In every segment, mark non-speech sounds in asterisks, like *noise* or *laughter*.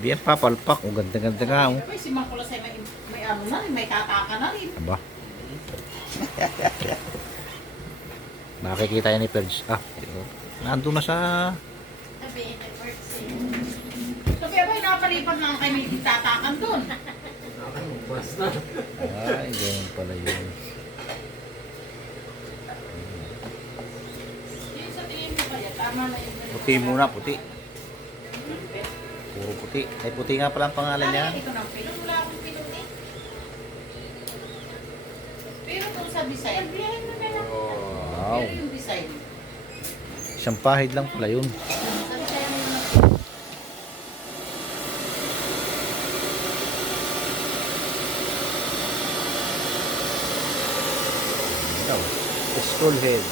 Di yan papalpak. Ang ganda-ganda nga. Oh. Ay, si Makulas ay may, may ano na rin, may tataka na rin. Aba. Makikita yan ni Perge. Ah, ito. nandun na sa... Sabi, abay, napalipan na kay may tatakan doon. Ay, ganyan pala yun. Yun. Puti muna, puti. Puro puti. Ay, puti nga pala ang pangalan niya. Eh. Pero kung sa design, biyahin mo na lang. Wow. Pero yung design, Isang pahid lang pala yun. sa design mo na. Ikaw. Scroll head.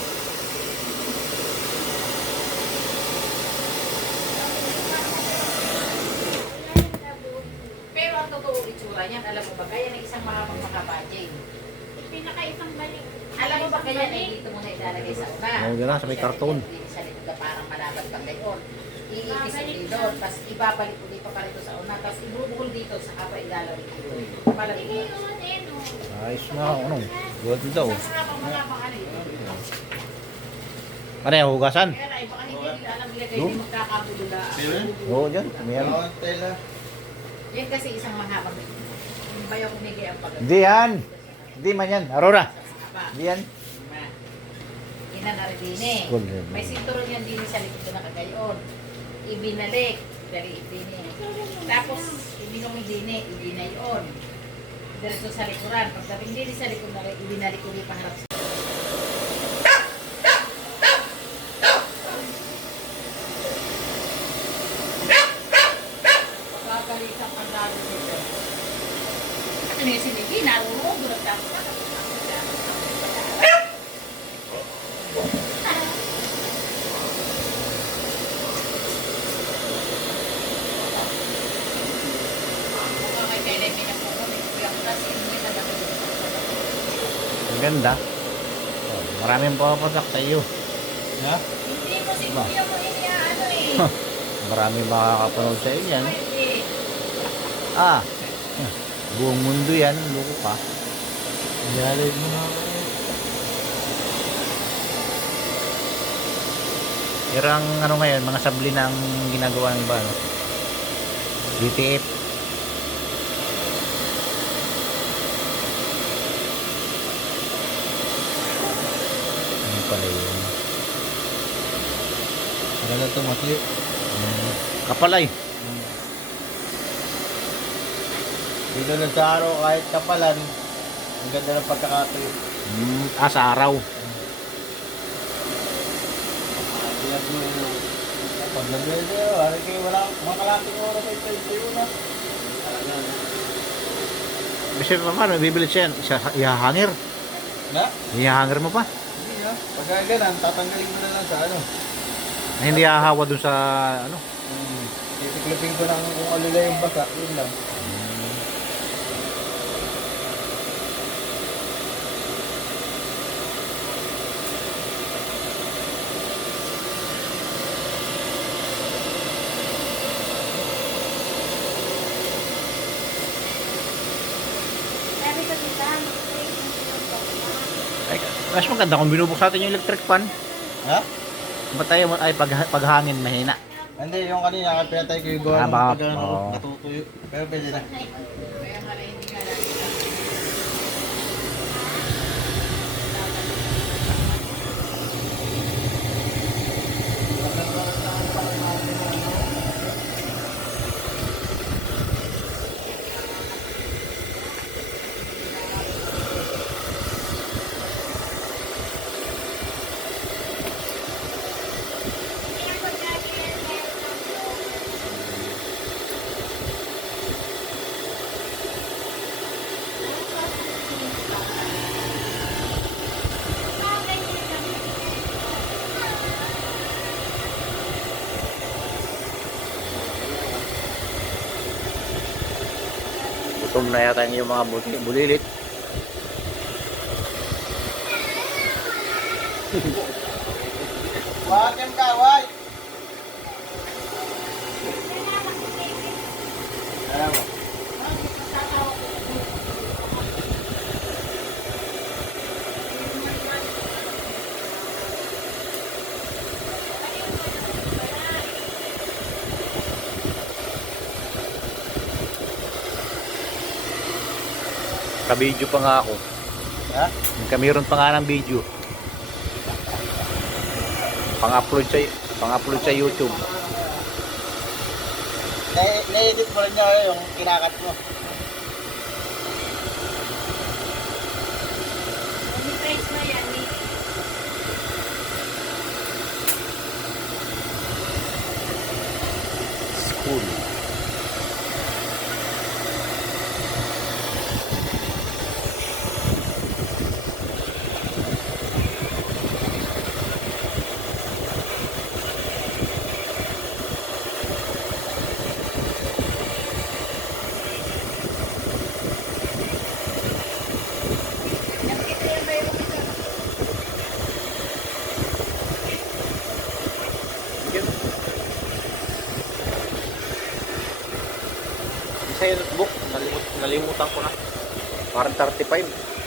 Pero ang itsura niyan, alam mo ba, kaya ng isang mahabang makabadjing. Pinakaisang balik. Alam mo ba kaya na dito mo na ilalagay sa una? Oo, ganun, sa may karton. Sa likod na parang malabad kang gayon. Iikis ulit doon, tapos ibabalik ulit pa pala sa una, tapos ibubuhol dito, sa kapa ilalagay dito. Yun, eh, no. Ayos na. Ano? Gold daw. Ano yun. Ano yung hugasan? Na, na. Oo, dyan. Meron. Yan kasi isang mahabang. Bayaw kumigay ang pag- Hindi yan. Hindi man yan. Aurora. Hindi yan. Ina na rin din eh. Gold head. May sinturon yan din sa likod na kagayon. Ibinalik. Dari eh. Tapos, ibinong din eh. Ibinayon. Diretso sa likuran. Pagdating din sa likod na ibinalik ulit paharap sa Pagkakalitan ang lalo dito. Ano yung sinigi? Narunong. Dulat tapos na. Mukhang may kailan may napuno. May kuya ko kasi hindi na Ang ganda. Oh, maraming papapak sa iyo. Ha? Hindi mo si Ba? kuya mo iniyaano eh. *laughs* Maraming makakapanood sa iyo yan. Ah. Buong mundo yan. Loko pa. Yalay mo na ako. Pero ang ano ngayon, mga sabli na ang ginagawa ng iba, no? DTF. Pala yun? Maganda ito, Matli. Hmm. Kapalay. Dito na sa araw, kahit kapalan, ang ganda ng pagkakatuyo. Hmm. Ah, sa araw. Mo, pag nagwede, wala kayo, wala, mga kalating oras ay tayo na. Talagang, Kasi pa paano, bibili. Siya, ihahangir. na? Ihahangir mo pa. Pagka ganun, tatanggalin mo na lang sa ano. Na hindi hahawa dun sa, ano. Hmm. Titiklipin ko ng kung alula yung basa, yun lang. Sabi ko dito, mag-trade ng pinagpapala. Ay, mas maganda kung binubuksan natin yung electric fan. Ha? Ba't tayo ay pag, paghangin mahina? Hindi, yung kanina, pinatay ko yung gawa Ah, baka- oo. natutuyo. Pero pwede na. Gutom na yata yung mga buli- bulilit. Wag yung kaway! Naka-video pa nga ako. Ha? Nagkamiron pa nga ng video. Pang-upload sa pang-upload sa YouTube. Na- Na-edit mo rin niya yung kinakat mo. Eh. School. Notebook, nalimut, nalimutan ko na. Parang 35.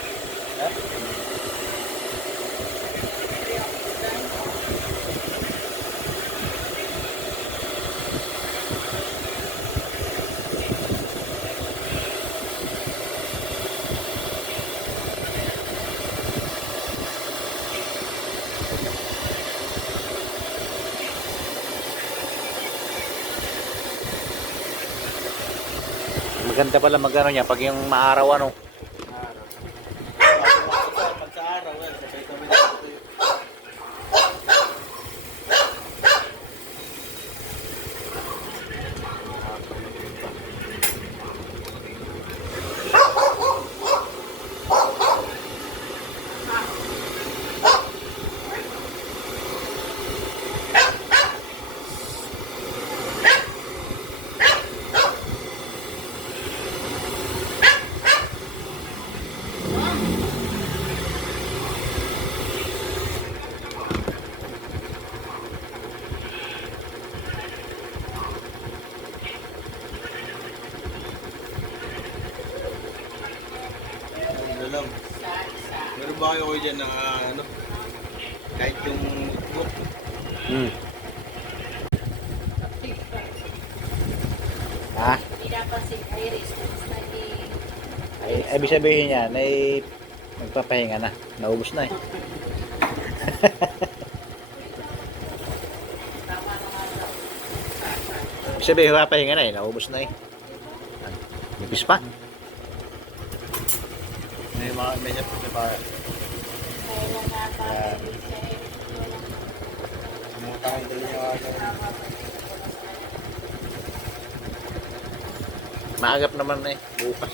Maganda pala magano niya pag yung maaraw ano. Kayo kayo dyan na ano? Kahit yung book. Hmm. Ha? Hindi dapat si Iris. Tapos naging... Ay, ibig sabihin niya, ay nagpapahinga na. Naubos na eh. *laughs* Ibig sabihin, papahinga na eh. Naubos na eh. Nipis pa. May mga may sa sa para. Kaya lang nga Yan. tayo sa edit ko lang. Sumutang din yung ano. Maagap naman na eh. Bukas.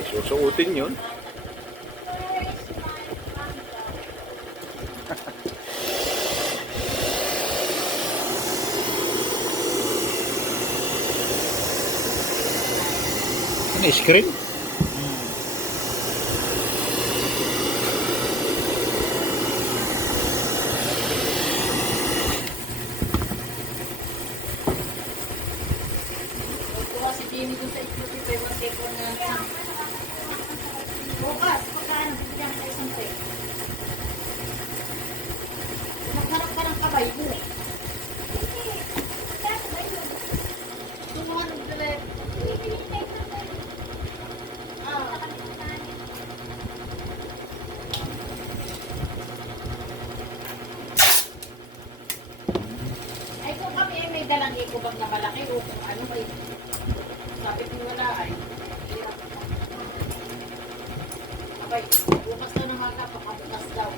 Ay, susuotin yun. Ano, screen? ano ko Sabi ko wala ay. Okay, bukas na ng aga, papabukas daw.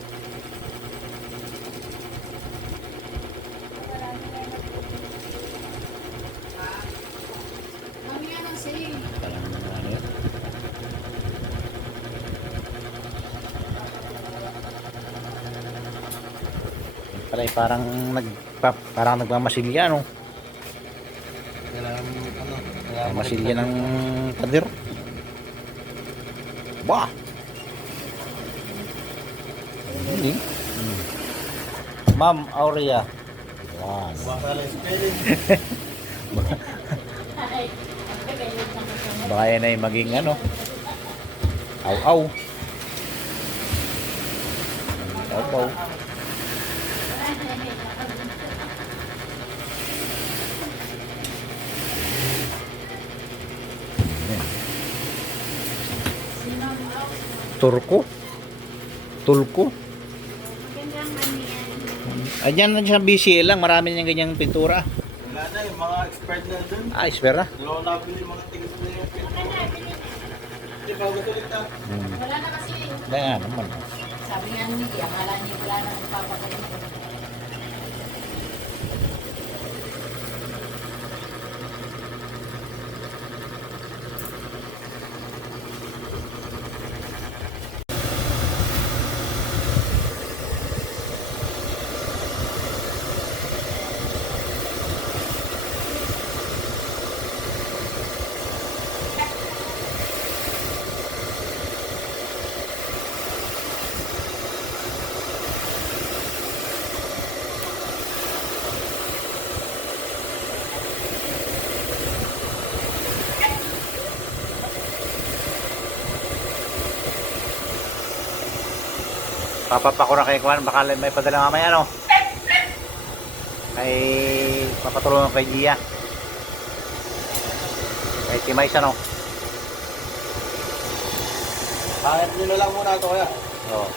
Mamaya ng sing. Pala parang nag parang nagmamasilya no. Oh. Kailangan, ano, kailangan masilya ng pader. Ba. Hindi. Hmm. Ma'am Aurea. Yan. *laughs* Baka yan ay maging ano. Aw aw. Turko. Tulko. Ayan na sa BCL lang, marami niyang ganyang pintura. Wala na, yung mga expert na dun. Ah. Dalawa na bili yung mga things na bilhin. Hindi pa gusto ulit ah. Hmm. Wala na kasi. Kaya naman. Sabi nga ni Mia, akala niya wala na magpapakain. Papapa ko na kay Kwan, baka may padala mamaya, ano? Kay papatulong kay Gia. Kay Timay ano? Kahit nyo na lang muna ito kaya. Oo.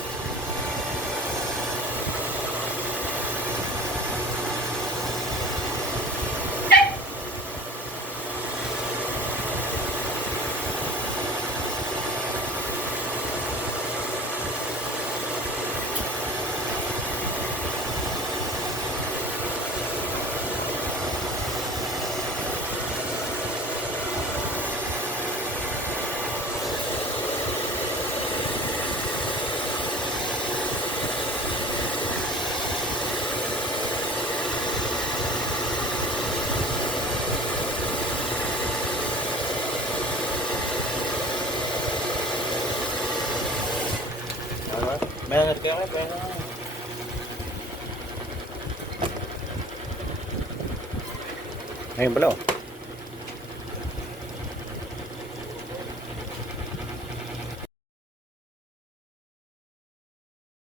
Meron kayo kayo, pero... Ngayon pala, oh.